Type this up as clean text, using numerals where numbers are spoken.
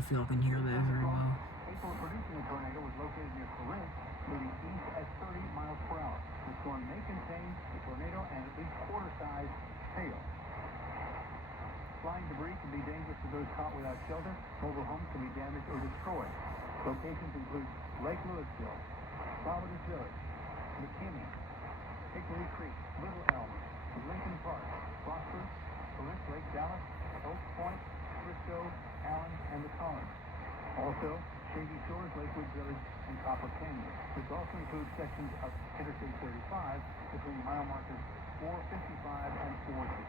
know if y'all can hear that very well. April producing a tornado was located near Corinth, moving east at 30 miles per hour. The storm may contain a tornado and at least quarter-sized hail. Flying debris can be dangerous to those caught without shelter. Mobile homes can be damaged or destroyed. Locations include Lake Louisville, Providence Village, McKinney, Hickory Creek, Little Elm, Lincoln Park, Prosper, Corinth Lake, Dallas, Oak Point, Frisco, Allen, and the Collins. Also, Shady Shores, Lakewood Village, and Copper Canyon. This also includes sections of Interstate 35 between mile markers 455 and 460.